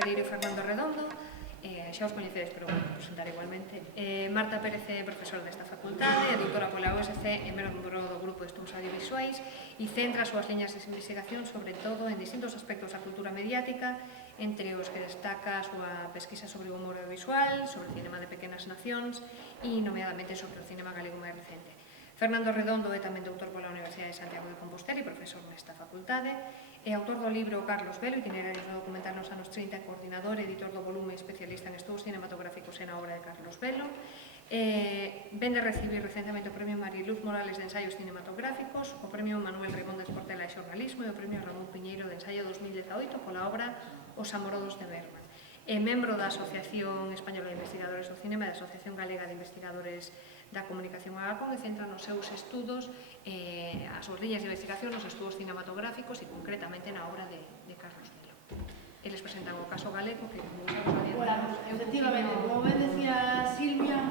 Pereiro e Fernando Redondo, xa os coñecedes, pero vou presentar igualmente. Marta Pérez é profesora desta facultade, é doutora pola USC e membro do grupo de estudos audiovisuais e centra as súas liñas de investigación sobre todo en distintos aspectos da cultura mediática, entre os que destaca a súa pesquisa sobre o humor audiovisual, sobre o cinema de pequenas nacións e, nomeadamente, sobre o cinema galego máis recente. Fernando Redondo é tamén doutor pola Universidade de Santiago de Compostela e profesor nesta facultade. É autor do libro Carlos Velo, Itinerarios do documental nos anos 30, coordinador e editor do volume especialista en estudos cinematográficos e na obra de Carlos Velo. Ven de recibir recentemente o Premio Mariluz Morales de Ensaios Cinematográficos, o Premio Manuel Remondes Portela de Xornalismo e o Premio Ramón Piñeiro de Ensaio 2018 pola obra Os Amorodos de Bergman. É membro da Asociación Española de Investigadores do Cinema e da Asociación Galega de Investigadores da Comunicación AGACON e centra nos seus estudos as súas liñas de investigación nos estudos cinematográficos e concretamente na obra de Carlos Velo. Eles presentan o caso galego que bueno, efectivamente, como ben decía Silvia,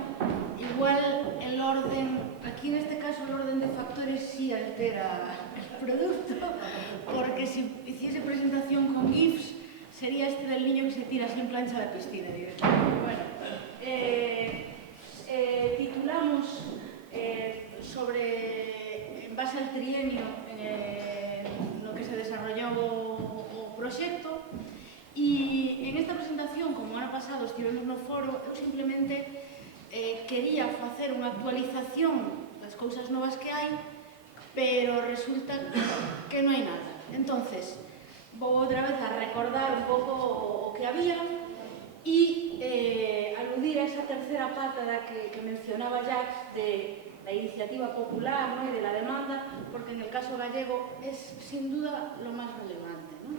igual el orden, aquí neste caso el orden de factores sí altera el producto, porque si hiciese presentación con GIFs sería este del niño que se tira sin plancha a la piscina directamente. Bueno, titulamos sobre, en base al trienio no que se desarrollou o proxecto, e en esta presentación, como ano pasado estivemos no foro, eu simplemente quería facer unha actualización das cousas novas que hai, pero resulta que non hai nada. Entonces, vou outra vez a recordar un pouco o que había e aludir a esa tercera pata da que mencionaba Jacques de la iniciativa popular, ¿no?, y de la demanda, porque en el caso gallego es sin duda lo más relevante, ¿no?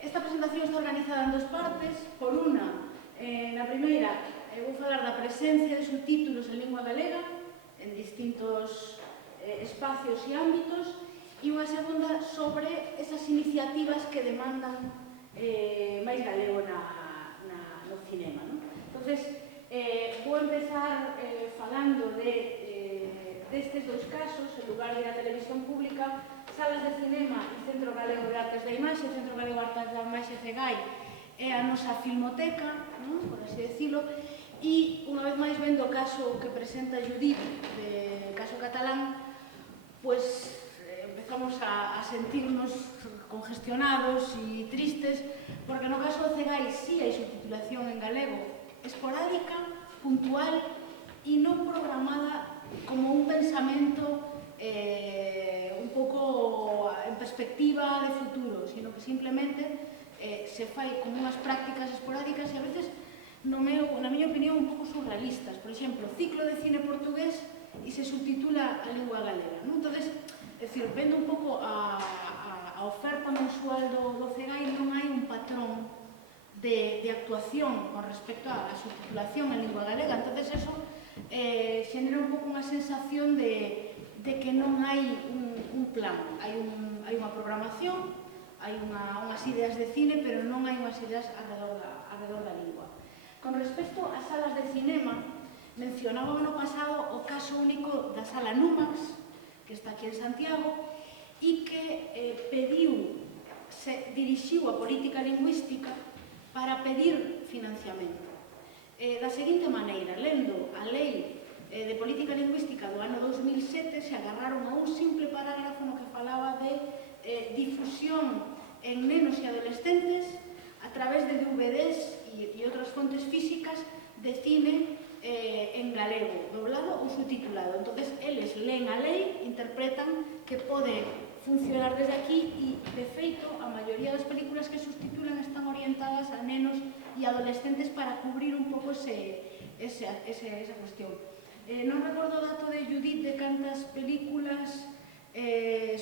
Esta presentación está organizada en dos partes. Por una, na primeira, vou falar da presencia de subtítulos en lingua galega en distintos espacios e ámbitos, e unha segunda sobre esas iniciativas que demandan máis galego no cinema, ¿no? Entonces, vou empezar falando destes dois casos, en lugar de ir á televisión pública, salas de cinema e Centro Galego de Artes da Imaxe. O Centro Galego de Artes da Imaxe CEGAI é a nosa filmoteca, ¿no?, por así decirlo, e unha vez máis vendo o caso que presenta Judith, de caso catalán, pues empezamos a sentirnos congestionados e tristes, porque no caso do CEGAI sí hai subtitulación en galego esporádica, puntual e non programada como un pensamento un pouco en perspectiva de futuro, sino que simplemente se fai como unhas prácticas esporádicas e a veces, na miña opinión, un pouco surrealistas. Por exemplo, ciclo de cine portugués e se subtitula a lingua galega, ¿no? Entonces, é dicir, vendo un pouco a oferta mensual do CEGAI, non hai un patrón de actuación con respecto á subtitulación en lingua galega. Entonces, eso xenera un pouco unha sensación de que non hai un plan. Hai unha programación, hai unhas ideas de cine, pero non hai unhas ideas alrededor da lingua. Con respecto ás salas de cinema, mencionaba o ano pasado o caso único da sala Numax, que está aquí en Santiago, e que dirixiu a política lingüística para pedir financiamento. Da seguinte maneira, lendo a lei de política lingüística do ano 2007, se agarraron a un simple parágrafo no que falaba de difusión en nenos e adolescentes a través de DVDs e outras fontes físicas de cine en galego, doblado ou subtitulado. Entonces, eles leen a lei, interpretan que pode funcionar desde aquí e, de feito, a maioría das películas que subtitulan están orientadas a nenos e adolescentes para cubrir un pouco esa cuestión. Non recordo o dato de Judith de cantas películas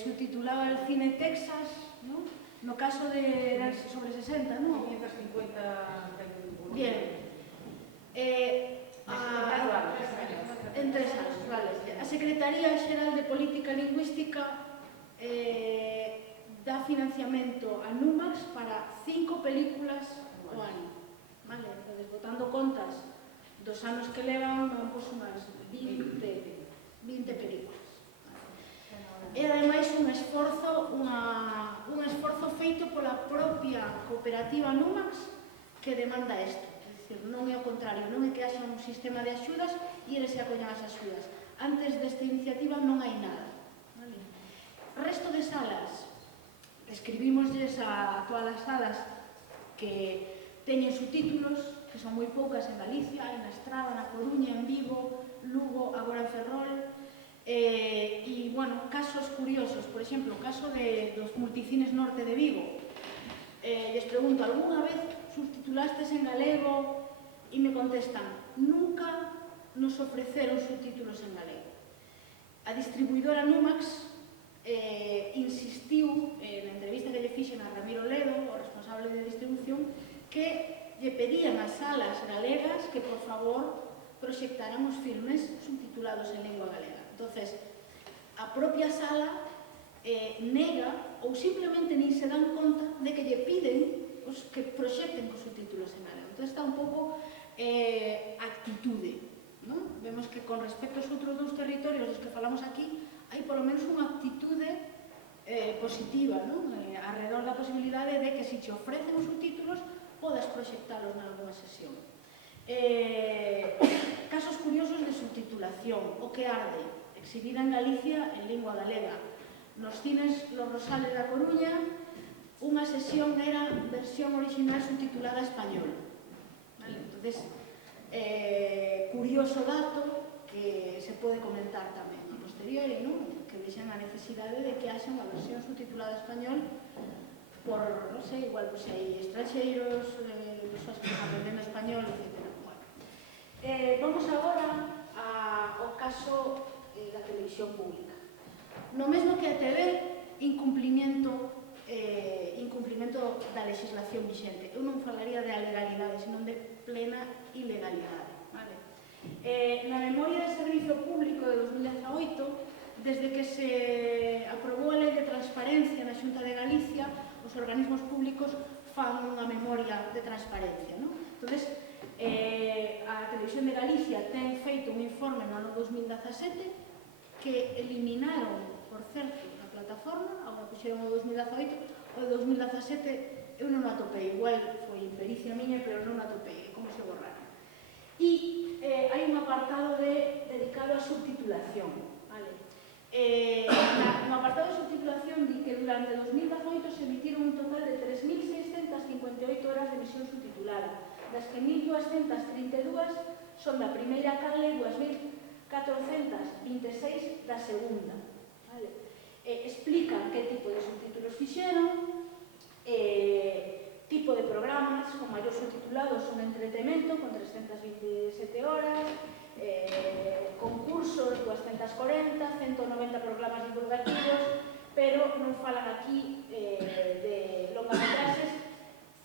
subtitulaba el cine Texas, ¿no? No caso de sobre 60, ¿no? 550... Bien. En 3 anos, vale. A Secretaría Xeral de Política Lingüística dá financiamento a Numax para 5 películas ao ano, vale? Entonces, botando contas dos anos que levan, van pois unhas 20 películas. E ademais un esforzo feito pola propia cooperativa Numax que demanda isto. É dicir, non é o contrario, non é que haxa un sistema de axudas e eles se acollan as axudas. Antes desta iniciativa non hai nada. Resto de salas, escribimosles a todas as salas que teñen subtítulos, que son moi poucas en Galicia, hai na Estrada, na Coruña, en Vigo, Lugo, agora en Ferrol. E, bueno, casos curiosos, por exemplo, o caso dos multicines norte de Vigo. Les pregunto, algunha vez subtitulastes en galego? E me contestan, nunca nos ofreceron subtítulos en galego. A distribuidora Numax insistiu na entrevista que lle fixen a Ramiro Ledo, o responsable de distribución, que lle pedían ás salas galegas que, por favor, proxectaran os filmes subtitulados en lingua galega. Entonces, a propia sala nega ou simplemente nin se dan conta de que lle piden que proxecten con subtítulos en galego. Entón, está un pouco actitude. Vemos que con respecto aos outros dous territorios dos que falamos aquí, hai polo menos unha actitude positiva alrededor da posibilidade de que se te ofrecen os subtítulos podas proxectalos na alguna sesión. Casos curiosos de subtitulación. O que arde, exhibida en Galicia en lingua galega. Nos cines Los Rosales da Coruña, unha sesión era versión original subtitulada a español. Entonces, curioso dato que se pode comentar tamén a posteriori, que vexan a necesidade de que haxa unha versión subtitulada a español por, non sei, igual pues hai estranxeiros, persoas que están aprendendo español, etc. Vamos agora ao caso da televisión pública. No mesmo que a TV, incumplimento da legislación vixente. Eu non falaría de legalidade, senón de plena ilegalidade. Na memoria de servizo público de 2018, desde que se aprobou a Lei de Transparencia na Xunta de Galicia, os organismos públicos fan unha memoria de transparencia. Entón, a Televisión de Galicia ten feito un informe no ano 2017 que eliminaron, por certo, a plataforma, agora puxeron o 2018, o de 2017 eu non o atopei, igual foi impericia miña, pero non o atopei, como se borrara. E hai un apartado dedicado á subtitulación. No apartado de subtitulación di que durante 2018 se emitiron un total de 3.658 horas de emisión subtitulada, das que 1.232 son da primeira canle e 2.426 da segunda. Explican que tipo de subtítulos fixeron, tipo de programas con maior subtitulado son entretemento, con 327 horas, concursos 240, 190 programas divulgativos, pero non falan aquí de longametraxes,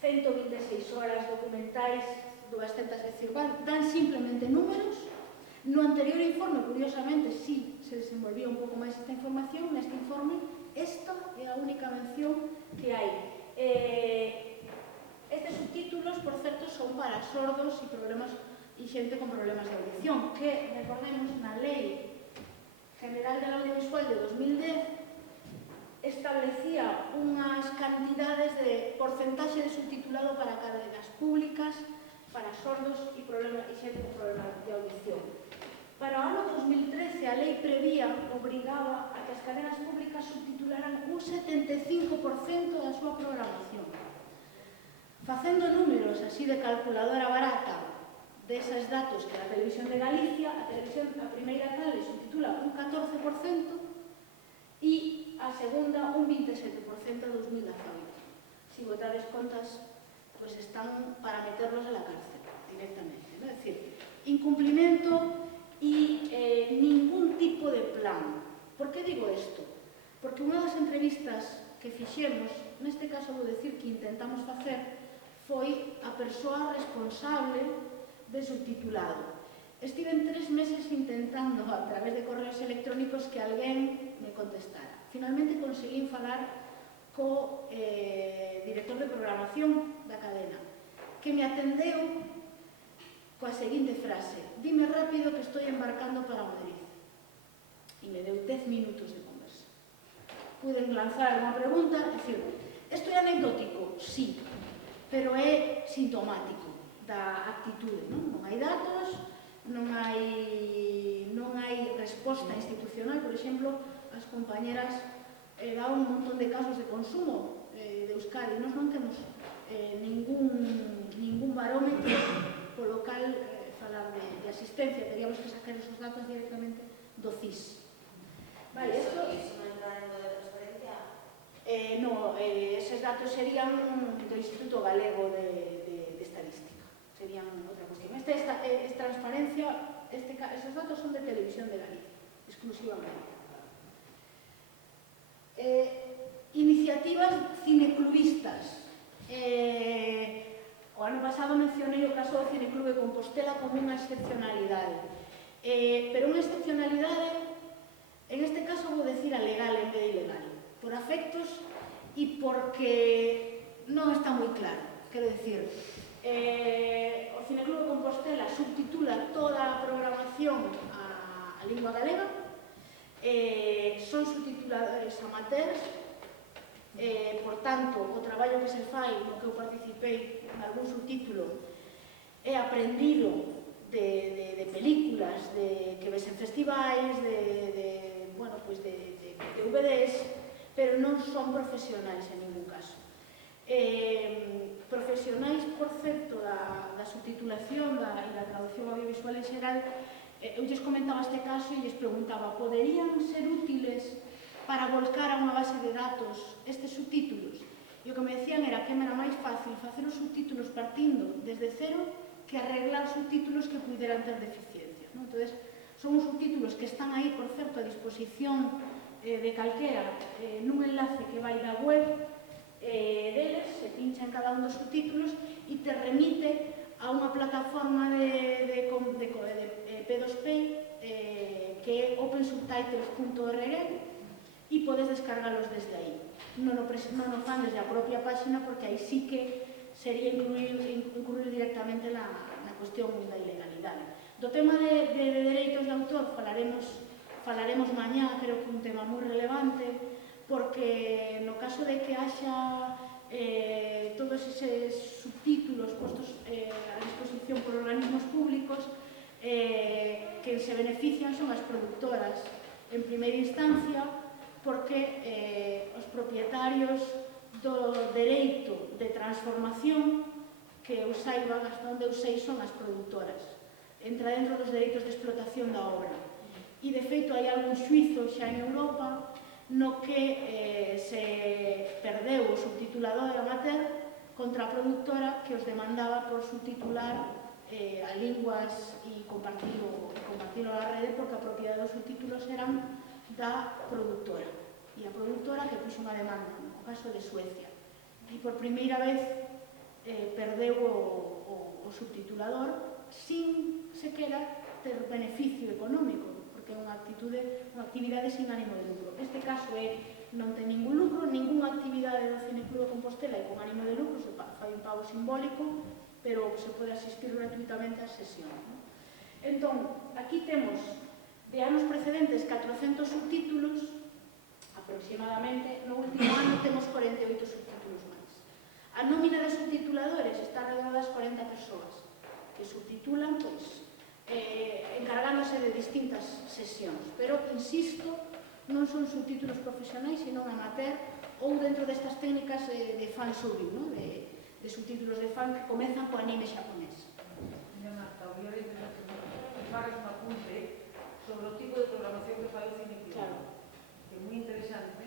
126 horas documentais, 210, dan simplemente números. No anterior informe, curiosamente, sí se desenvolvía un pouco máis esta información. Neste informe, esta é a única mención que hai. Estes subtítulos, por certo, son para sordos e xente con problemas de audición, que, recordemos, na Lei General del Audiovisual de 2010 establecía unhas cantidades de porcentaxe de subtitulado para cadenas públicas, para sordos e xente con problemas de audición. Para o ano 2013, a lei obrigaba a que as cadenas públicas subtitularan un 75% da súa programación. Facendo números así de calculadora barata deses datos que a Televisión de Galicia, a primeira canle subtitula un 14% e a segunda un 27% en 2018. Si botades contas, pues están para meterlos a la cárcel directamente. É dicir, incumplimiento e ningún tipo de plan. Por que digo isto? Porque unha das entrevistas que fixemos, neste caso vou decir que intentamos facer, foi a persoa responsable de subtitulado. Estiven 3 meses intentando, a través de correos electrónicos, que alguén me contestara. Finalmente conseguín falar co director de programación da cadena, que me atendeu coa seguinte frase: dime rápido que estoy embarcando para Madrid. E me deu 10 minutos de conversa. puden lanzar unha pregunta, é dicir, isto é anecdótico? Sí, pero é sintomático da actitude, non? Non hai datos, non hai resposta institucional. Por exemplo, as compañeras dan un montón de casos de consumo de Euskadi. Nós non temos ningún barómetro polo cal falar de asistencia. Teríamos que sacar esos datos directamente do CIS. Vale, ¿Eso no entra dentro de transparencia? No, esos datos serían do Instituto Galego de Estadística. Serían outra cuestión. Esta é transparencia, esos datos son de Televisión de Galicia, exclusivamente. Iniciativas cineclubistas. O ano pasado mencionei o caso do Cineclub de Compostela como unha excepcionalidade. Pero unha excepcionalidade, en este caso vou decir a legal en vez de ilegal, por afectos e porque non está moi claro. Quero dicir, o Cineclub de Compostela subtitula toda a programación a lingua galega, son subtituladores amateurs, por tanto, o traballo que se fai, no que eu participei en algún subtítulo, é aprendido de películas que ves en festivais, de DVDs, pero non son profesionais en ningún caso. Profesionais, por certo, da subtitulación e da traducción audiovisual en xeral, eu lles comentaba este caso e lles preguntaba, poderían ser útiles para volcar a unha base de datos estes subtítulos? E o que me decían era que era máis fácil facer os subtítulos partindo desde cero que arreglar subtítulos que puderan ter deficiencias. Entón, son os subtítulos que están aí, por certo, a disposición de calquera nun enlace que vai da web deles, se pincha en cada un dos subtítulos e te remite a unha plataforma de P2P que é opensubtitles.org e podes descargalos desde aí. Non o fan desde a propia página porque aí sí que sería incluir directamente na cuestión da ilegalidade. Do tema de dereitos de autor falaremos mañá, creo que é un tema moi relevante, porque no caso de que haxa todos eses subtítulos postos a disposición por organismos públicos, que se benefician son as productoras en primeira instancia, porque os propietarios do dereito de transformación, que eu saiba, hasta onde eu sei, son as productoras. Entra dentro dos dereitos de explotación da obra. E, de feito, hai algún xuizo xa en Europa no que se perdeu o subtitulador amateur contra a productora que os demandaba por subtitular a linguas e compartilo á rede, porque a propiedade dos subtítulos eran da productora. E a productora que puxo unha demanda, no caso de Suecia. E por primeira vez perdeu o subtitulador sin sequera ter beneficio económico, porque é unha actividade sin ánimo de lucro. Este caso non ten ningún lucro, ninguna actividade do Cineclub de Compostela é con ánimo de lucro, se fai un pago simbólico, pero se pode asistir gratuitamente ás sesións. Entón, aquí temos de anos precedentes 400 subtítulos, aproximadamente. No último ano temos 48 subtítulos máis. A nómina de subtituladores está alrededor das 40 persoas que subtitulan, encargándose de distintas sesións. Pero, insisto, non son subtítulos profesionais, senón amateur ou dentro destas técnicas de fansubbing, de subtítulos de fan que comezan co anime xaponés. Marta, voy a ver que fagas un apunte sobre o tipo de programación que fai o Cineclub. Claro. Que é moi interesante,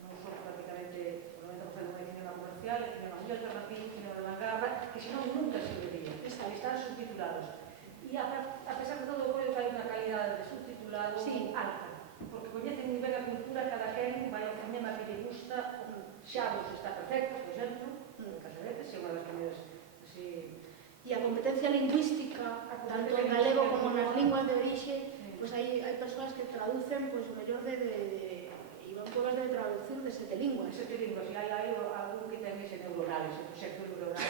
non só prácticamente, por lo menos facendo unha cinema comercial, cinema moi alternativo, cinema de vanguarda, que senón nunca se vería. Están subtitulados. E a pesar de todo, creo que hai unha calidade de subtitulado alta, porque coñecen moi ben a cultura, cada quen vai ao cinema que lle gusta. Xavos está perfecto, por exemplo, en Casaretes, é unha das primeiras así. E a competencia lingüística, tanto en galego como nas linguas de orixe, pois hai persoas que traducen o mellor de Iván Cuevas debe traducir de 7 linguas. De 7 linguas, e hai algún que ten ese neuronal, ese proxecto neuronal.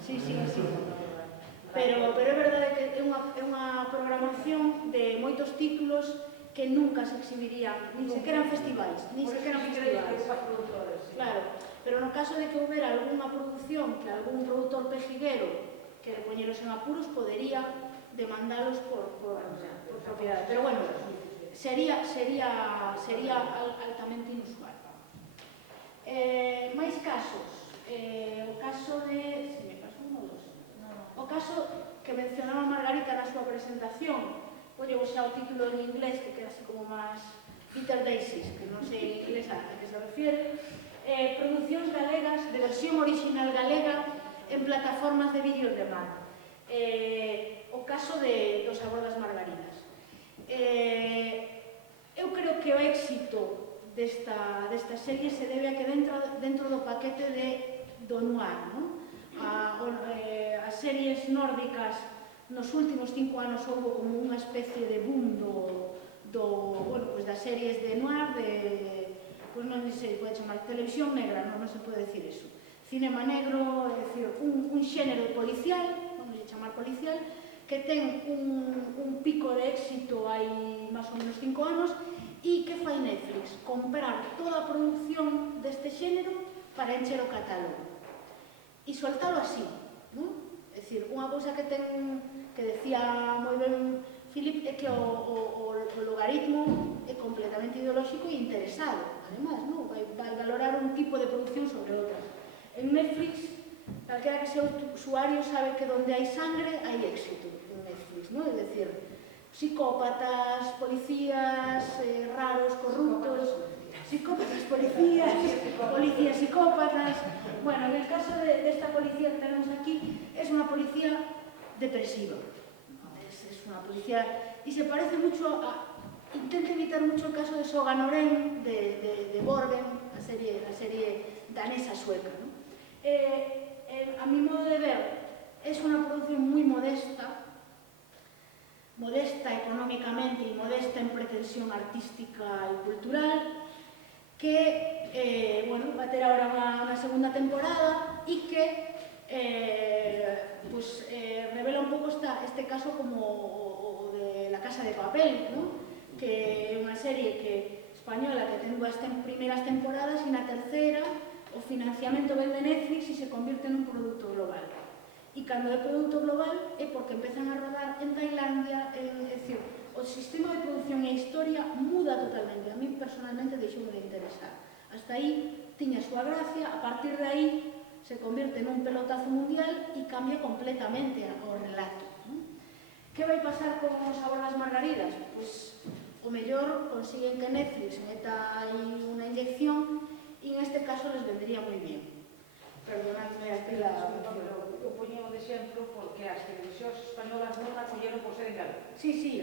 Sí. Pero é verdade que é unha programación de moitos títulos que nunca se exhibirían, nin sequera en festivais, nin sequera en festivais. Claro, pero no caso de que houbera algunha produción que algún produtor pejiguero que poñelos en apuros, podería demandalos por propiedade. Pero bueno, sería altamente inusual. Máis casos. O caso de... Se me pasou un ou dos. O caso que mencionaba Margarita na súa presentación, poño xa o título en inglés, que queda así como máis Bitter Daisies, que non sei en inglés a que se refiere. Producións galegas, de versión original galega, en plataformas de vídeos de mar. O caso do Sabor das Margaridas. Eu creo que o éxito desta serie se debe a que dentro do paquete do noir, as series nórdicas nos últimos 5 anos houve como unha especie de boom das series de noir, non se pode chamar televisión negra, non se pode decir eso. Cinema negro, é dicir, un xénero policial, vamos a chamar policial, que ten un pico de éxito hai máis ou menos 5 anos e que fai Netflix? Comprar toda a produción deste xénero para encher o catálogo e soltalo así, non? É dicir, unha cousa que decía moi ben Philip é que o logaritmo é completamente ideolóxico e interesado, además, non? Vai valorar un tipo de producción sobre outras. En Netflix, calquera que sea o usuario sabe que donde hai sangre hai éxito en Netflix, non? É dicir, psicópatas, policías raros, corruptos, psicópatas, policías psicópatas. Bueno, en el caso de esta policía que tenemos aquí, es una policía depresiva. Es una policía... Y se parece mucho a... Intenta imitar mucho el caso de Soga Norén, de Borgen, la serie danesa sueca, ¿no? A mi modo de ver, es una producción muy modesta económicamente y modesta en pretensión artística y cultural, que va a tener ahora una segunda temporada y que revela un poco este caso como de La Casa de Papel, ¿no? Que é unha serie española que ten 2 primeiras temporadas e na terceira o financiamento ven de Netflix e se convirte nun produto global. E cando é produto global é porque empezan a rodar en Tailandia, é dicir, o sistema de produción e a historia muda totalmente. A mí personalmente deixoume de interesar. Hasta aí tiña a súa gracia, a partir de aí se convirte nun pelotazo mundial e cambia completamente o relato. Que vai pasar con o Sabor das Margaridas? Pois o mellor consiguen que Netflix meta aí unha inyección e en este caso les vendría moi bien. Perdonadme aquí la... Eu poño de exemplo porque as televisións españolas non a colleron por ser en galega. Sí,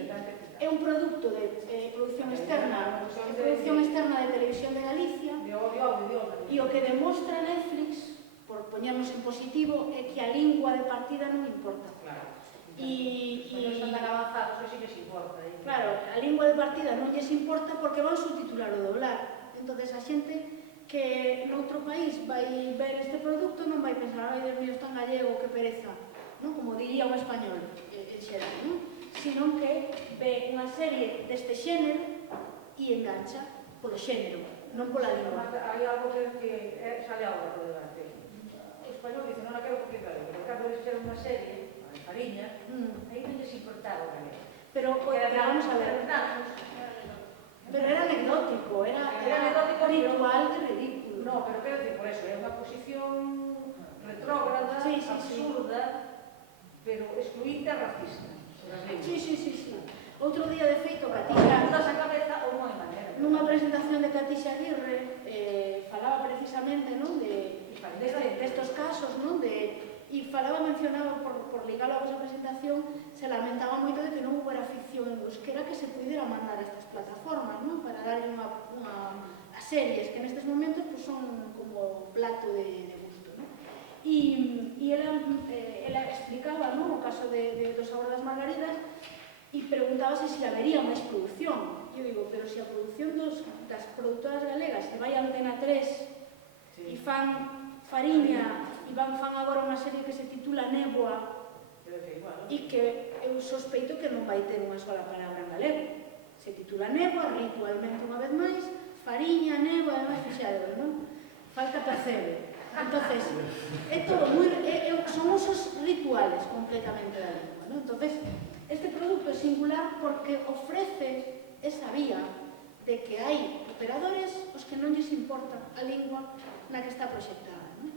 é un produto de producción externa de Televisión de Galicia e o que demostra Netflix, por poñernos en positivo, é que a lingua de partida non importa. Claro. E os están avanzados, eso sí que se importa. Claro, a lingua de partida non lles importa porque van subtitular o doblar. Entonces a xente que noutro país vai ver este produto non vai pensar, ai, Dios mío, está en gallego, que pereza, non? Como diría un español en xeral, non? Sino que ve unha serie deste xénero e engancha polo xénero, non pola lingua. Hai algo que sale agora por delante. O español dice, non la quero porque claro, pero cando les xera unha serie, Fariña, aí non lles importaba o galego. Pero vamos a ver, pero era anecdótico, era ritual de ridículo. No, pero quero decir, por eso, é unha posición retrógrada, absurda, pero excluinte e racista. Sí. Outro día, de feito, Catixa... Nunha presentación de Catixa Aguirre, falaba precisamente destes casos, e mencionaba, por ligarlo a vosa presentación, se lamentaba moito de que non houbera ficción en euskera que se pudiera mandar a estas plataformas, para darlle a series que nestes momentos son como plato de gusto. E ela explicaba o caso do Sabor das Margaridas e preguntábase se habería máis produción. Eu digo, pero se a produción das produtoras galegas se vai a Antena 3 e fan Fariña e fan agora unha serie que se titula Néboa e que eu sospeito que non vai ter unha sola palabra en galego. Se titula Néboa, ritualmente unha vez máis, fariña, néboa, ademais fixaron, non? Falta percebe. Entonces, é todo moi, son usos rituales completamente da lingua, non? Entonces, este produto é singular porque ofrece esa vía de que hai operadores os que non lles importa a lingua na que está proxectada, non?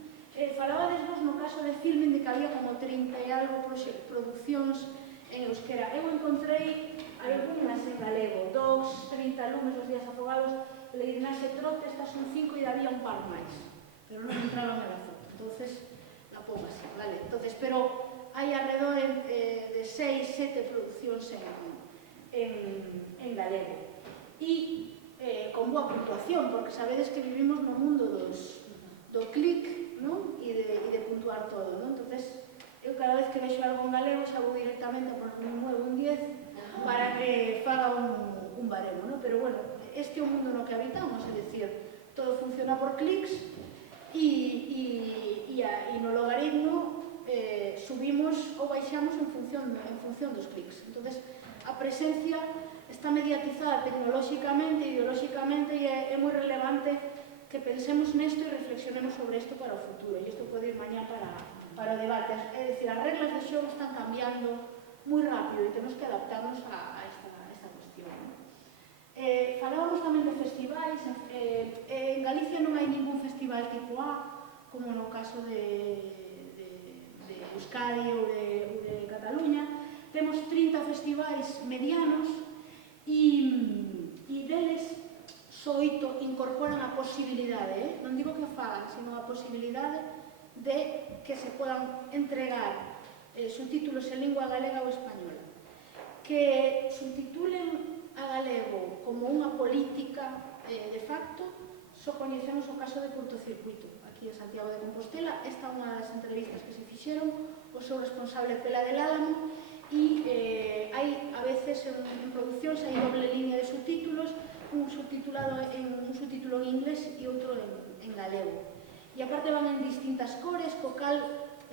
Falabades vos no caso de Filmin de que había como 30 e algo producións en euskera. Eu encontrei algunhas en galego, 30 lumes os días afogados, Leirnase Trote, estas son 5 e había un par máis, pero non entraban na foto, entonces la pongo así, vale? Entonces, pero hai alrededor de 6, 7 producións en galego. E con boa puntuación, porque sabedes que vivimos no mundo do clic, non? E de puntuar todo, non? Entonces, eu cada vez que vexo algo en galego xa vou directamente a poner un 9, un 10 para que faga un baremo, non? Pero bueno, este é o mundo no que habitamos, é dicir, todo funciona por clics e no logaritmo subimos ou baixamos en función dos clics. Entonces, a presencia está mediatizada tecnolóxicamente, ideolóxicamente, e é moi relevante que pensemos nesto e reflexionemos sobre isto para o futuro. E isto pode ir mañá para o debate. É dicir, as reglas de xogo están cambiando moi rápido e temos que adaptarnos a esta cuestión. Falábamos tamén de festivais. En Galicia non hai ningún festival tipo A, como no caso de Euskadi ou de Cataluña. Temos 30 festivais medianos e deles só 8 incorporan a posibilidade, non digo que o fagan, sino a posibilidade de que se podan entregar subtítulos en lingua galega ou española. Que subtitulen a galego como unha política de facto, só coñecemos o caso de Curtocircuito, aquí en Santiago de Compostela. Esta é unha das entrevistas que se fixeron, o seu responsable Pela del Álamo, e hai a veces en producións hai doble línea de subtítulos, un subtítulo en inglés e outro en galego. E aparte van en distintas cores, co cal,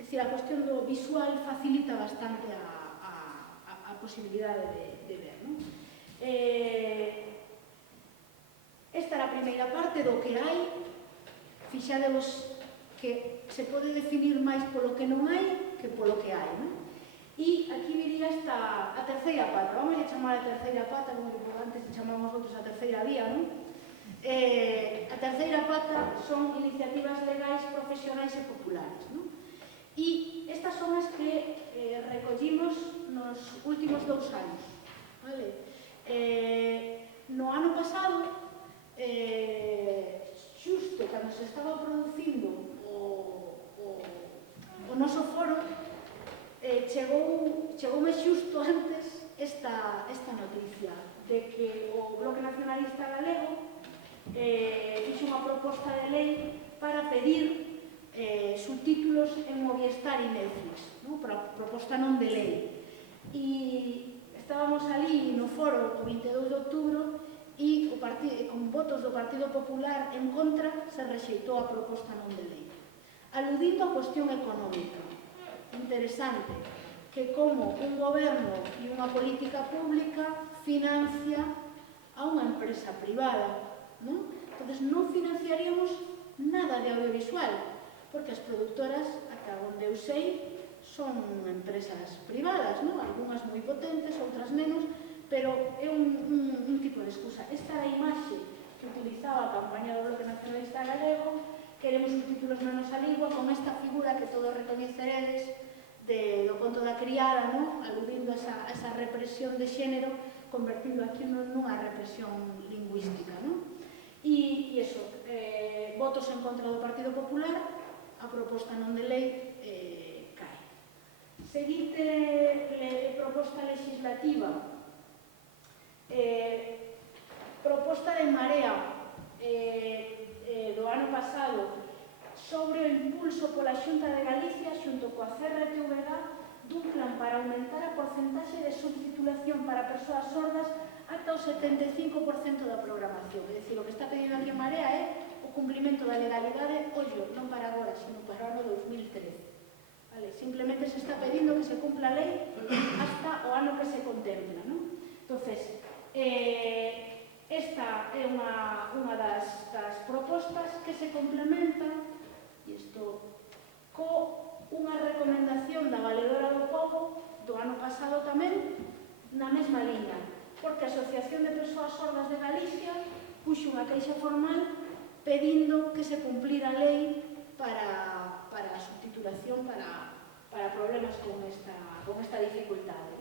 é dicir, a cuestión do visual facilita bastante a posibilidade de ver, non? Esta era a primeira parte do que hai. Fixadevos que se pode definir máis polo que non hai que polo que hai, non? E aquí viría a terceira pata. Vamos a chamar a terceira pata, como antes chamamos outros a terceira vía, non? A terceira pata son iniciativas legais, profesionais e populares, non? E estas son as que recollimos nos últimos 2 anos, vale? No ano pasado, xusto cando se estaba producindo o noso foro, chegoume xusto antes esta noticia de que o Bloque Nacionalista Galego fixo unha proposta de lei para pedir subtítulos en Movistar e Netflix, proposta non de lei. E estábamos ali no foro o 22 de outubro e con votos do Partido Popular en contra se rexeitou a proposta non de lei, aludindo a cuestión económica. Interesante que como un goberno e unha política pública financia a unha empresa privada, non? Entonces non financiaríamos nada de audiovisual, porque as productoras, ata onde eu sei, son empresas privadas, non? Algúnas moi potentes, outras menos, pero é un tipo de excusa. Esta era a imaxe que utilizaba a campaña do Bloque Nacionalista Galego. Queremos subtítulos na nosa lingua, con esta figura que todos recoñeceredes do conto da criada, non? Aludindo a esa represión de xénero, convertindo aquí nunha represión lingüística, non? E iso, votos en contra do Partido Popular, a proposta non de lei cae. Seguinte proposta legislativa, proposta de Marea do ano pasado sobre o impulso pola Xunta de Galicia xunto coa CRTVG dun plan para aumentar a porcentaxe de subtitulación para persoas sordas ata o 75% da programación. É dicir, o que está pedindo aquí en Marea é o cumprimento da legalidade, ollo, non para agora, sino para o ano 2013. Vale? Simplemente se está pedindo que se cumpla a lei hasta o ano que se contempla, non? Entonces, Esta é unha das propostas que se complementa, e isto, unha recomendación da Valedora do Pobo do ano pasado tamén, na mesma liña, porque a Asociación de Persoas Sordas de Galicia puxo unha queixa formal pedindo que se cumplira a lei para a subtitulación para problemas con esta dificultade.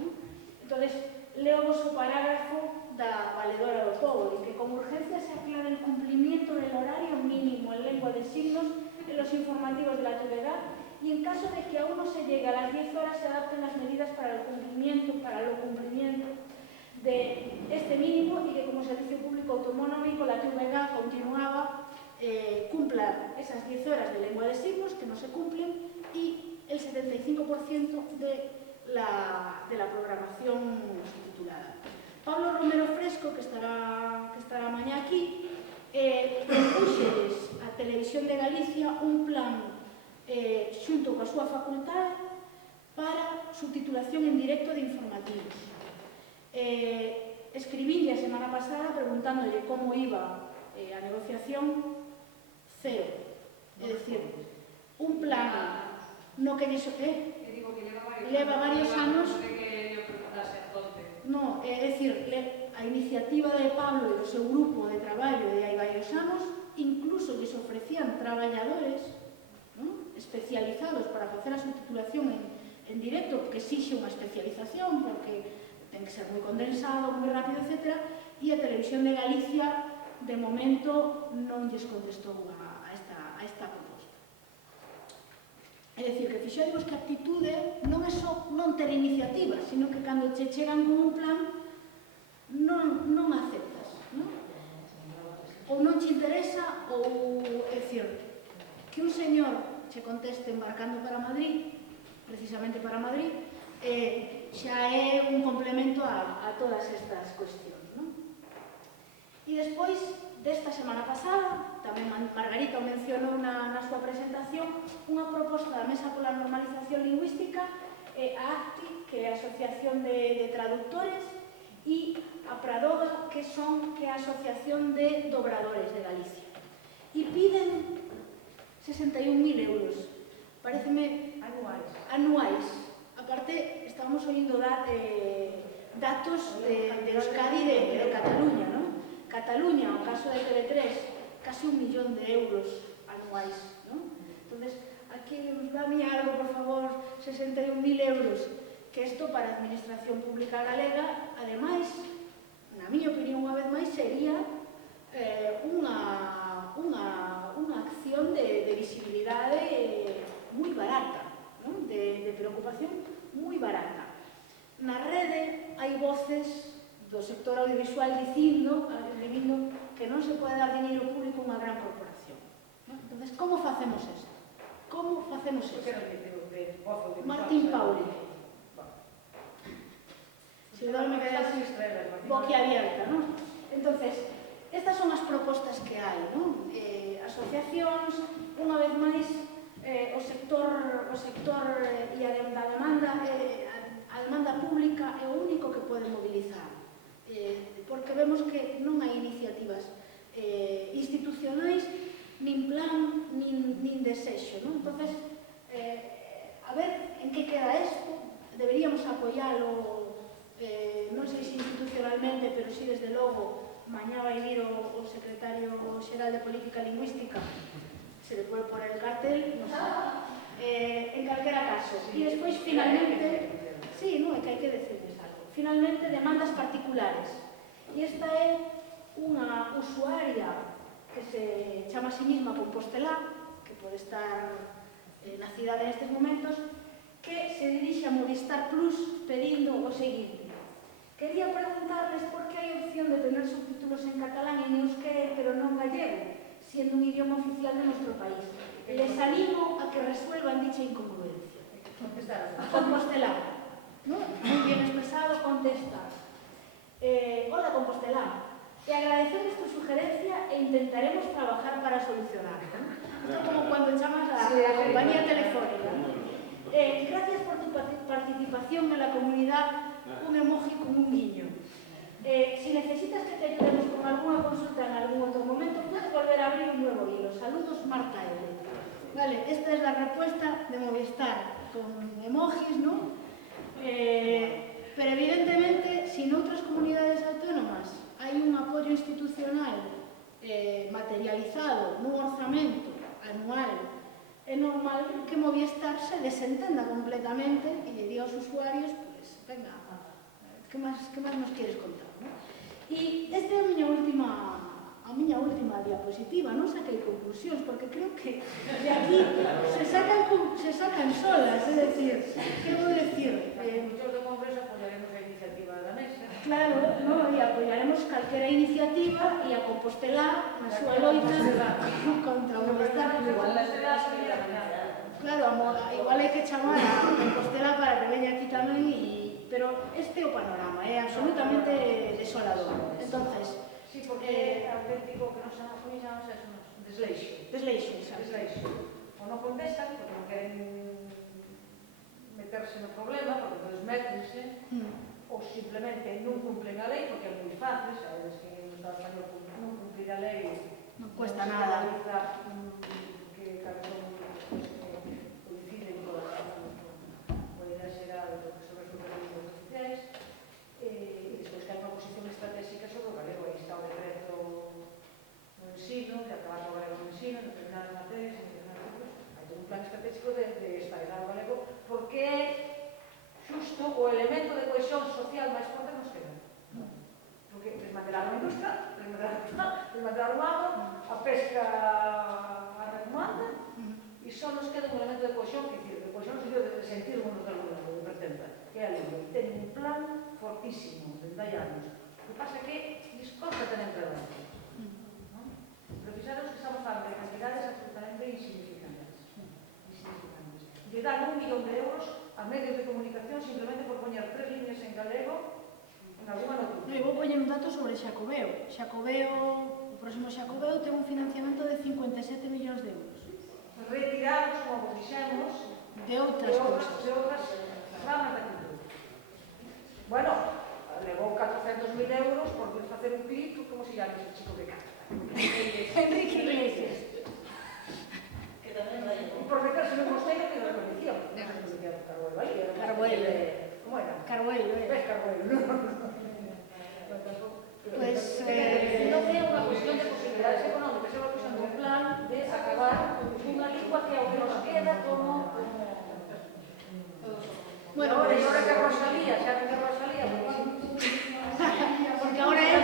Entón, leo vos o parágrafo da Valedora do Pobo, de que con urgencia se aclara el cumplimiento del horario mínimo en lengua de signos en los informativos de la TVG y en caso de que aún no se llegue a las 10 horas se adapten las medidas para lo cumplimiento de este mínimo y que como servicio público autonómico la TVG continuaba cumpla esas 10 horas de lengua de signos que no se cumplen y el 75% de la programación subtitulada. Pablo Romero Fresco, que estará mañá aquí, propuxeles a Televisión de Galicia un plan xunto coa súa facultade para subtitulación en directo de informativos. Escribílle a semana pasada preguntándolle como iba a negociación, cero. É dicir, un plan no que leva varios anos. No, é dicir, a iniciativa de Pablo e do seu grupo de traballo de hai varios anos incluso lles ofrecían traballadores especializados para facer a subtitulación en directo, que exixe unha especialización, porque ten que ser moi condensado, moi rápido, etc. E a Televisión de Galicia, de momento, non lles contestou a esta proposta. É dicir, que fixemos que a actitude non é só non ter iniciativa, sino que cando che chegan con un plan non aceptas, non? Ou non te interesa, ou, é dicir, que un señor che conteste embarcando para Madrid, precisamente para Madrid, xa é un complemento a todas estas cuestións, non? E despois desta semana pasada, tamén Margarita o mencionou na súa presentación, unha proposta da Mesa pola Normalización Lingüística, a ACTI, que é a Asociación de Traductores, e a Pradoga, que é a Asociación de Dobradores de Galicia. E piden 61.000 euros. Pareceme anuais. Aparte, estamos oindo datos de Euskadi e de Cataluña, non? Cataluña, o caso de TV3, casi 1 millón de euros anuais, non? Entonces, aquí dame algo, por favor, 61.000 euros, que isto para a Administración Pública Galega, ademais, na miña opinión, unha vez máis, sería unha acción de visibilidade moi barata, non? De preocupación moi barata. Na rede hai voces do sector audiovisual dicindo que non se pode dar dinheiro público a unha gran corporación. Entón, como facemos isto? Como facemos isto? Martín Pauli. Se me queda así boquiabierta, non? Entón, estas son as propostas que hai, non? Asociacións, unha vez máis, o sector e a demanda pública é o único que pode mobilizar, porque vemos que non hai iniciativas institucionais, nin plan, nin desexo, non? Entón, a ver en que queda isto, deberíamos apoialo, non sei se institucionalmente, pero si desde logo, mañá vai vir o secretario xeral de Política Lingüística, se le pode poner el cartel, non sei, en calquera caso. E despois, finalmente, sí, non, é que hai que decirles algo. Finalmente, demandas particulares. E esta é unha usuaria que se chama a sí misma Compostelá, que pode estar na cidade nestes momentos, que se dirixe a Movistar Plus pedindo o seguinte. Quería preguntarles por que hai opción de tener subtítulos en catalán e en euskera, pero non gallego, siendo un idioma oficial de nuestro país. Les animo a que resuelvan dicha incongruencia. Compostelá, ¿no? Muy bien expresado, contesta. Hola, Compostelá. Te agradecemos tu sugerencia e intentaremos trabajar para solucionarlo. Esto es como cuando llamas a la compañía telefónica. Gracias por tu participación en la comunidad, un emoji con un guiño. Si Marta L. Vale, esta es la respuesta de Movistar, con emojis, ¿no? Pero evidentemente, si en outras comunidades autónomas hai un apoio institucional materializado nun orzamento anual, é normal que Movistar se desentenda completamente e lle diga aos usuarios, pues, venga, que máis nos queres contar, ¿no? E esta é a miña última diapositiva, non saquei conclusións, porque creo que de aquí se sacan solas, é dicir, que vou dicir? Muchos do Congreso apoyaremos a iniciativa da mesa. Claro, no, e apoyaremos calquera iniciativa e a Compostela na súa loita contra o Movistar. Claro, igual hai que chamar a Compostela para que veña aquí tamén, pero este é o panorama, é absolutamente desolador. Entonces, sí, porque é auténtico que nos apoyamos é un desleixo. Desleixo. O non contestan porque non queren meterse no problema, porque entonces métense, ou simplemente non cumplen a lei, porque é moi fácil, sabes que no Estado español non cumplir a lei non cuesta nada. Que cada coinciden coa idea xeral do que son as organismos oficiais, e despois que hai unha posición estratégica sobre o galego. Aí está o decreto no ensino, de acabar o galego no ensino, en determinadas materias, en determinados grupos. Hai todo un plan estratégico de esparegar o galego, porque é xusto o elemento de cohesión social máis forte que nos queda. Porque desmantelaron a industria, desmantelaron o agro, a pesca a recomanda, e só nos queda un elemento de cohesión, que de cohesión se de sentirnos de algún lado, de pertenza, que é a lingua. E ten un plan fortísimo, desde hai anos. O que pasa é que discorta ten entre nós. Pero fixaros que estamos falando de cantidades absolutamente insignificantes. Lle dan 1 millón de euros a medios de comunicación simplemente por poñer 3 líneas en galego en alguna noticia. Eu vou poñer un dato sobre Xacobeo. O próximo Xacobeo ten un financiamento de 57 millóns de euros. Retirados, como fixemos, de outras ramas da cultura. Bueno, levou 400.000 euros por facer un clip, como se llama ese chico de casa? Enrique Iglesias. Por meterse en un mosteiro que non recoñeció. Carbuelo. Como era? Carbuelo, Ves Carbuelo, non? Pues... non é unha cuestión de posibilidades económicas, é unha cuestión de un plan de acabar unha lingua que é o que nos queda como... Bueno, ahora que a Rosalía, xa que a Rosalía, porque ahora é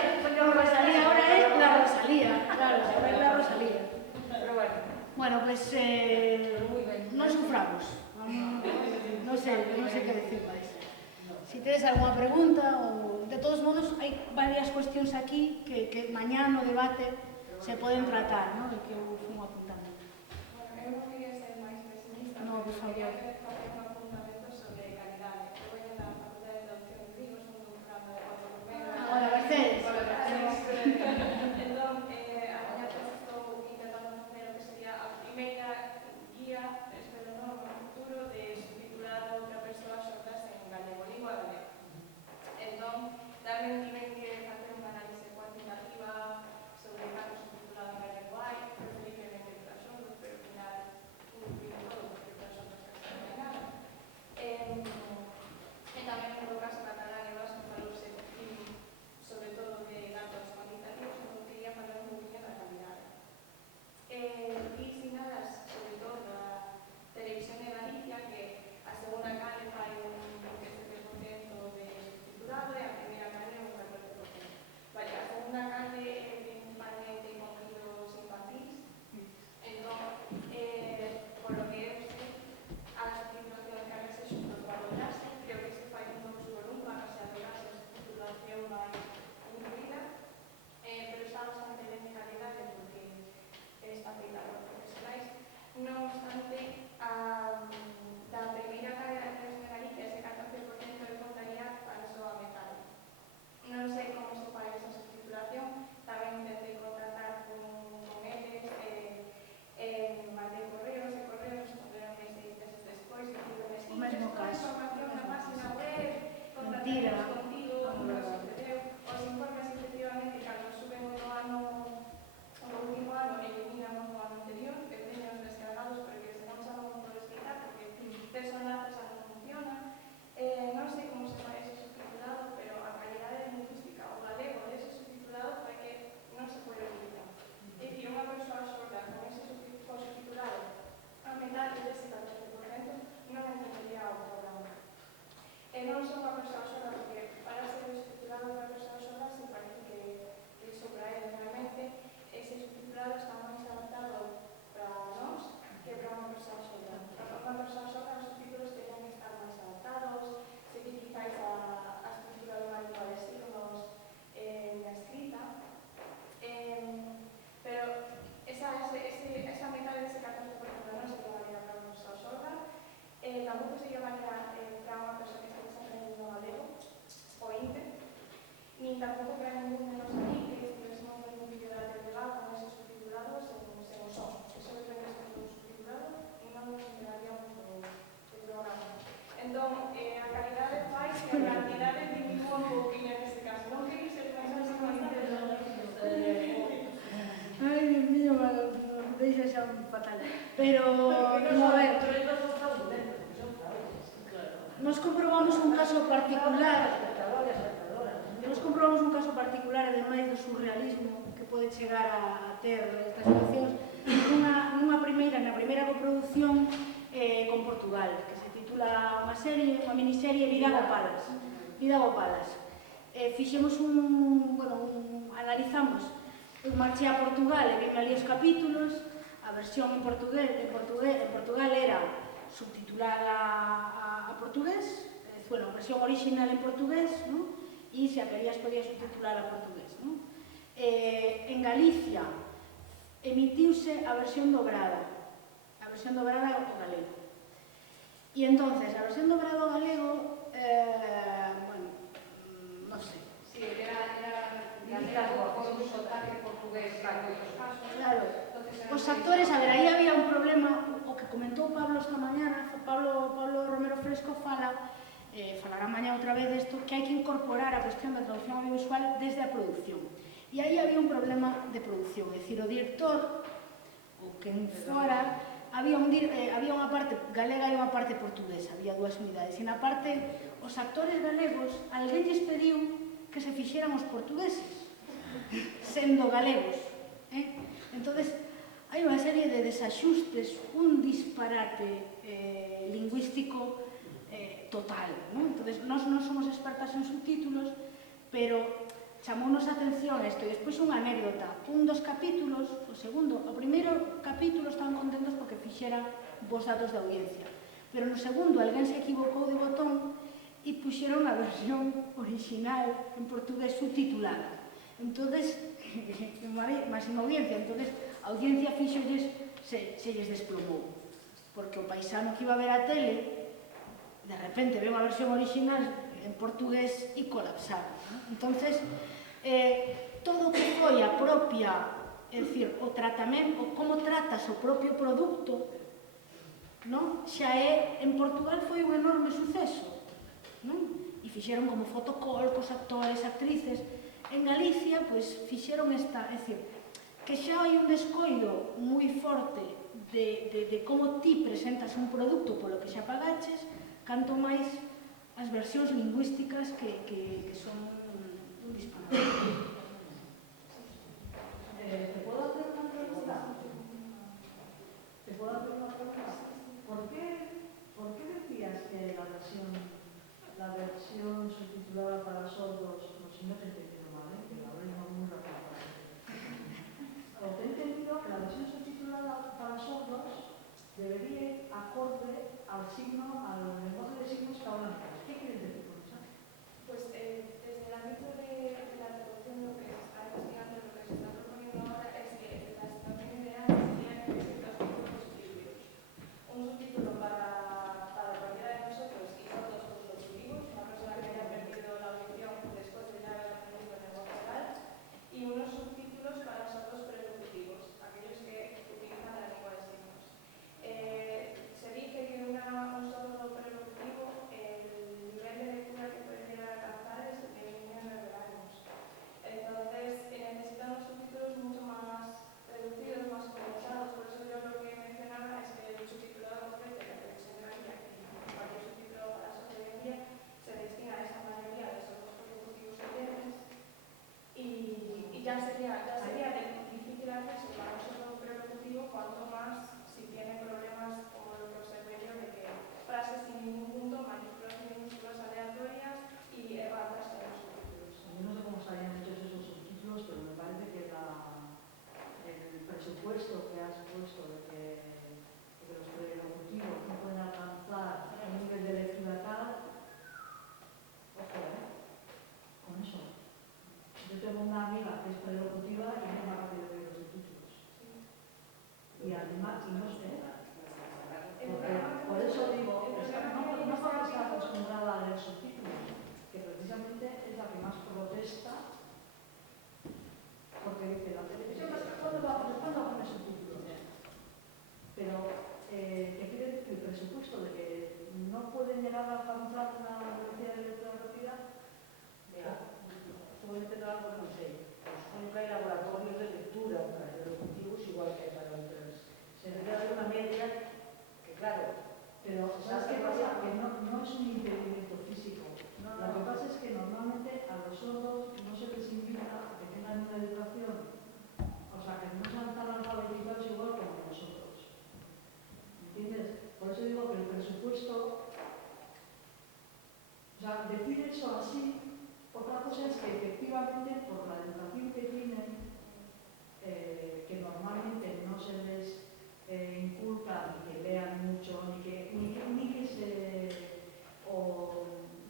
la Rosalía, claro, ahora é la Rosalía. Pero bueno. Bueno, pues non suframos. Non sei que decir máis. Si tedes algunha pregunta, ou de todos modos, hai varias cuestións aquí que mañá no debate se poden tratar, non? E que eu fui apuntando. Bueno, eu non quería ser máis pesimista, No, por favor. quería facer un apuntamento sobre calidade. Eu veño da Facultade de Traducción de Vigo, son dun programa de 4 megas. Hola, Mercedes. Entón, a mañá estou intentando facer o que sería a primeira guía, espero non, no futuro, de subtitulado outra persoa xordas en galego, lingua galega. Entón, tamén tiven que facer unha análise cuantitativa sobre canto subtitulado en galego hai, preferiblemente para xordos, pero ao final incluído todo, porque para xordos casi non hai fatal. Pero, a ver, nos comprobamos un caso particular, ademais do surrealismo que pode chegar a ter estas situacións, na primeira coproducción con Portugal, que se titula unha miniserie Vida Gopalas. Fixemos analizamos, eu marchei a Portugal e vime ali os capítulos, a versión en Portugal era subtitulada a portugués, a versión original en portugués, e se a querías podías subtitular a portugués. En Galicia emitiuse a versión dobrada ao galego. E entonces, a versión dobrada ao galego, non sei. Sí, era con un sotaque portugués en moitos casos. Claro, os actores, a ver, aí había un problema, o que comentou Pablo esta mañana, Pablo Romero Fresco falará mañá outra vez desto, que hai que incorporar a cuestión da traducción audiovisual desde a produción. E aí había un problema de produción, é dicir, o director, ou quen fora, había unha parte galega e unha parte portuguesa, había dúas unidades, e na parte, os actores galegos, alguén lles pediu que se fixeran os portugueses, sendo galegos. Entonces, hai unha serie de desaxustes, un disparate lingüístico total. Entonces, nós non somos expertas en subtítulos, pero chamounos a atención isto. E despois unha anécdota. Un dos capítulos, o primeiro capítulo estaban contentos porque fixera bons datos de audiencia. Pero no segundo, alguén se equivocou de botón e puxeron a versión original en portugués subtitulada. Entonces, máxima audiencia. Entonces, a audiencia se lles desplomou. Porque o paisano que iba a ver a tele, de repente ve unha versión original en portugués e colapsaron. Entonces, todo o que foi a propia, é dicir, o tratamento, como tratas o propio produto, xa en Portugal foi un enorme suceso. E fixeron como fotocall cos actores, actrices. En Galicia, fixeron esta, é dicir, que xa hai un descoido moi forte de como ti presentas un produto polo que xa pagaches, canto máis as versións lingüísticas que son un disparate. ¿Te puedo hacer una pregunta? ¿Por qué decías que la versión subtitulada para sordos, si no te he entendido mal, que la abrimos muy rápido? O te he entendido que la versión subtitulada para sordos debería ir acorde al lenguaje de signos que hablamos. ¿Qué quieres decir con eso? Pues desde el ámbito de la traducción, lo que se está investigando, lo que se está proponiendo ahora es que la situación ideal sería que hubiese dos tipos de subtítulos. Un subtítulo para cualquiera de nosotros y sordos consecutivos, una persona que haya perdido la audición después de ya haber aprendido el lenguaje oral, y unos subtítulos para sordos prelocutivos, aquellos que utilizan la lengua de signos. Se dice que un sordo prelocutivo, el nivel de lectura que puede llegar a alcanzar es de 1.9 años. Entonces, necesitamos subtítulos mucho más reducidos, más condensados. Por eso yo lo que mencionaba es que el subtitulado de la televisión de Galicia, que cualquier subtítulo para la sociología, se destina a esa mayoría de sordos prelocutivos oyentes y ya sería de difícil acceso para un sordo prelocutivo, cuanto más si tiene problemas como lo que observé yo, de que frases sin ningún punto, mayúsculas y minúsculas aleatorias y erratas en los subtítulos. Yo no sé cómo estarían hechos esos subtítulos, pero me parece que el presupuesto que has puesto de que los prelocutivos no pueden alcanzar un nivel de lectura tal, ojo, con eso. Yo tengo una amiga que es prelocutiva y es más rápido que los subtítulos. Y además, y no sé, por eso digo, no porque está acostumbrada a leer subtítulos, que precisamente es la que más protesta, porque dice, la televisión ¿cuándo va a poner subtítulos? Pero, ¿qué quiere decir el presupuesto de que no pueden llegar a alcanzar una velocidad de lectura rápida? Solamente algo no sé. Nunca hay laboratorios de lectura para los ejecutivos igual que para otras se requiere de una media que, claro, pero ¿sabes qué pasa? Que no es un impedimento físico. Lo que pasa es que normalmente a los sordos no se les invita a que tengan una educación, o sea, que no sean tan alfabetizados igual como nosotros. ¿Entiendes? Por eso digo que el presupuesto, o sea, decir eso así, otra cosa es que efectivamente por la educación que tienen, que normalmente no se les inculca ni que lean mucho, ni que se, o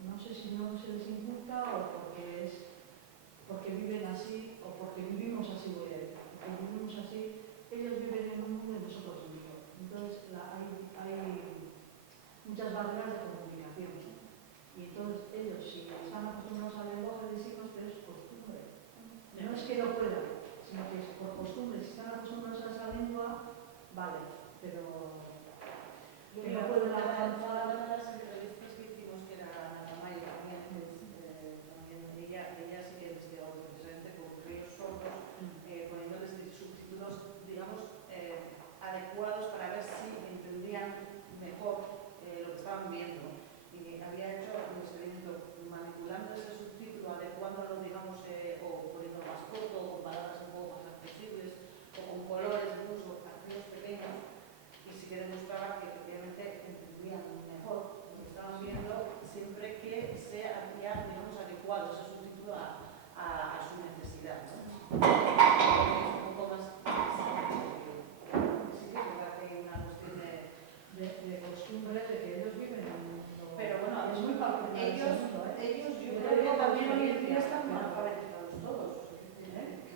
no sé si no se les inculca o porque viven así o porque vivimos así, voy a decir, porque vivimos así, ellos viven en un mundo y nosotros en otro. Entonces hay muchas barreras de comunicación, ¿no? Y entonces ellos, si están acostumbrados al lenguaje de signos, pero es costumbre. No es que no puedan, sino que es por costumbre. Si están acostumbrados a esa lengua, vale, pero yo que mira, no pueden una avanzar. de las entrevistas que hicimos, que era Ana Tamayo también, también ella sí que ha investigado precisamente con críos sordos, poniéndoles subtítulos, digamos, adecuados para ver si entendían mejor lo que estaban viendo. Y había hecho un experimento manipulando ese subtítulo, adecuándolo, digamos, o poniendo más corto, o con palabras un poco más accesibles, o con colores incluso a críos pequeños, y sí que demostraba que efectivamente entendían mejor lo que estaban viendo siempre que se hacía, digamos, adecuado ese subtítulo a su necesidad, ¿no? Un poco más sí que es verdad que hay una cuestión De costumbre, de que ellos viven en un mundo. pero bueno, es muy fácil ellos yo creo que también hoy en día están muy alfabetizados todos. Que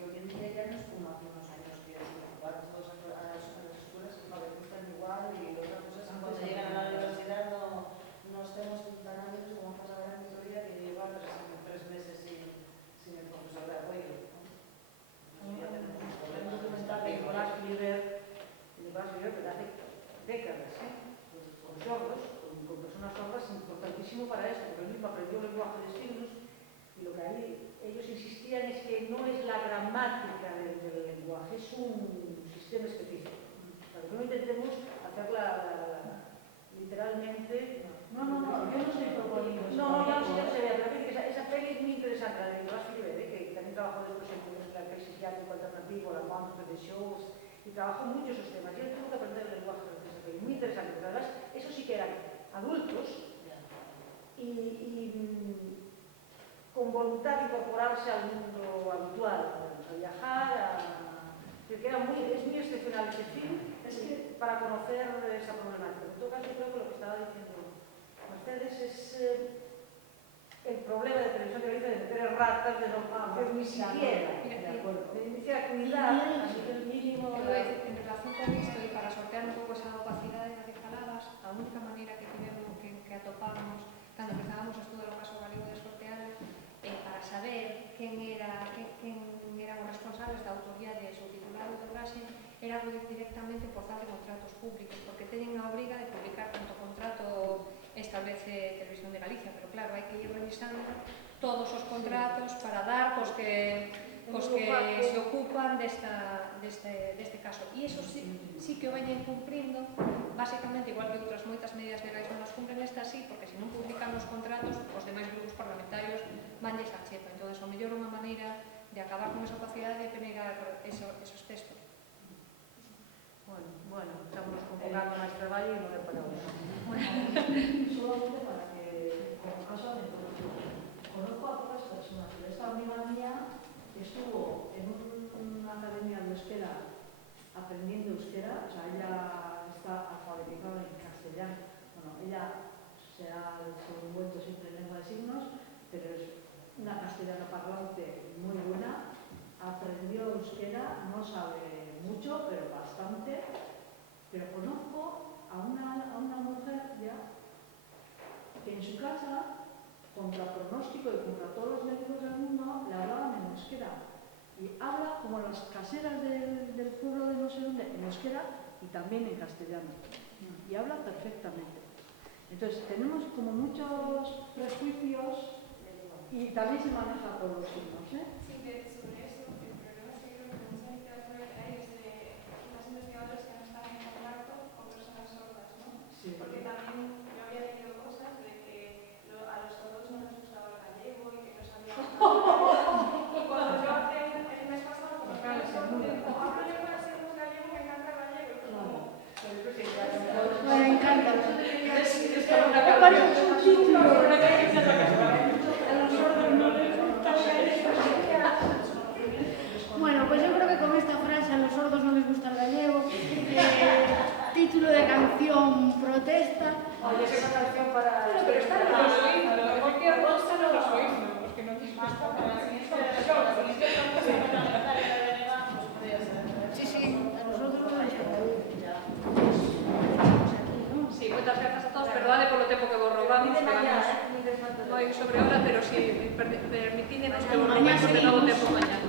hoy en día ya no es como hace unos años que van todos a las escuelas que alfabetizan igual, y otra cosa es que cuando llegan a la universidad no estemos tan ágiles como pasa ahora en Vitoria, que lleva 3 meses sin el profesor de apoyo, ¿no? Ya tenemos un problema. Un documental de Nicolás River desde hace décadas, con sordos, con personas sordas, importantísimo para esto, porque él mismo aprendió el lenguaje de signos, y lo que ahí ellos insistían es que no es la gramática del lenguaje, es un sistema específico. Para que no intentemos hacerla literalmente. No, yo no estoy proponiendo eso. No, ya lo sé, esa peli es muy interesante, la de Nicolás River, que también trabajó después en el psiquiátrico alternativo, la Quantum de Shows, y trabajó mucho esos temas. Yo tuve que aprender el lenguaje de esa peli, muy interesante, pero además, eso sí que eran adultos y con voluntad de incorporarse al mundo habitual, a viajar, que era es muy excepcional ese film, es que para conocer esa problemática. En todo caso, yo creo que lo que estaba diciendo Mercedes es el problema de televisión que dice de meter ratas, de no hacer ni siquiera, ni siquiera cuidar a nivel mínimo. En relación con isto, e para sortear un pouco esa opacidade na que falabas, a única maneira que tivemos que atopamos cando empezábamos o estudo do caso galego de sortear, para saber quen eran os responsables da autoría de subtitulado de dobraxe, era directamente por tal de contratos públicos, porque teñen a obriga de publicar tanto contrato establece Televisión de Galicia, pero claro, hai que ir revisando todos os contratos para dar cos que se ocupan deste caso. E iso sí que o veñen cumprindo, basicamente, igual que outras moitas medidas legais non as cumpren, esta sí, porque se non publican os contratos, os demais grupos parlamentarios vanlles a chepa. Entón, o mellor unha maneira de acabar con esa opacidade é penegar esos textos. Bueno, estamos convocando máis traballo e non é para hoxe. Solamente para que, como caso anecdótico, conozco a pocas personas, pero esta amiga mía estuvo en una academia de euskera aprendiendo euskera, o sea, ella está alfabetizada en castellano. Bueno, ella se ha envuelto siempre en lengua de signos, pero es una castellana parlante muy buena, aprendió euskera, no sabe mucho, pero bastante, pero conozco a una mujer ya que en su casa, contra pronóstico y contra todos los médicos del mundo, le hablaban en euskera. Y habla como las caseras del pueblo de no sé dónde, en euskera y también en castellano. Y habla perfectamente. Entonces, tenemos como muchos prejuicios y también se maneja por los signos, ¿eh? Sí, sobre eso, el problema es que creo que mucha literatura que hay es de unas investigadoras que no están en Sí. porque también yo había leído cosas de que a los sordos no les gustaba el gallego y que no sabían hablar. Y cuando yo hace el mes pasado, como que los sordos, digo, hablo yo para ser un gallego, me encanta el gallego. Y como, Me encanta. Me parece un título. A los sordos no les gusta el gallego. Bueno, pues yo creo que con esta frase a los sordos no les gusta el gallego, título de canción protesta. Oye, es una canción para... pero está en los oídos, cualquier cosa no los oídos. Sí, sí, a nosotros no les gusta. Sí, moitas grazas a todos, perdade polo tempo que vos robamos, que vamos moi sobre hora, pero si permitídenos que vos robemos de novo tempo mañá.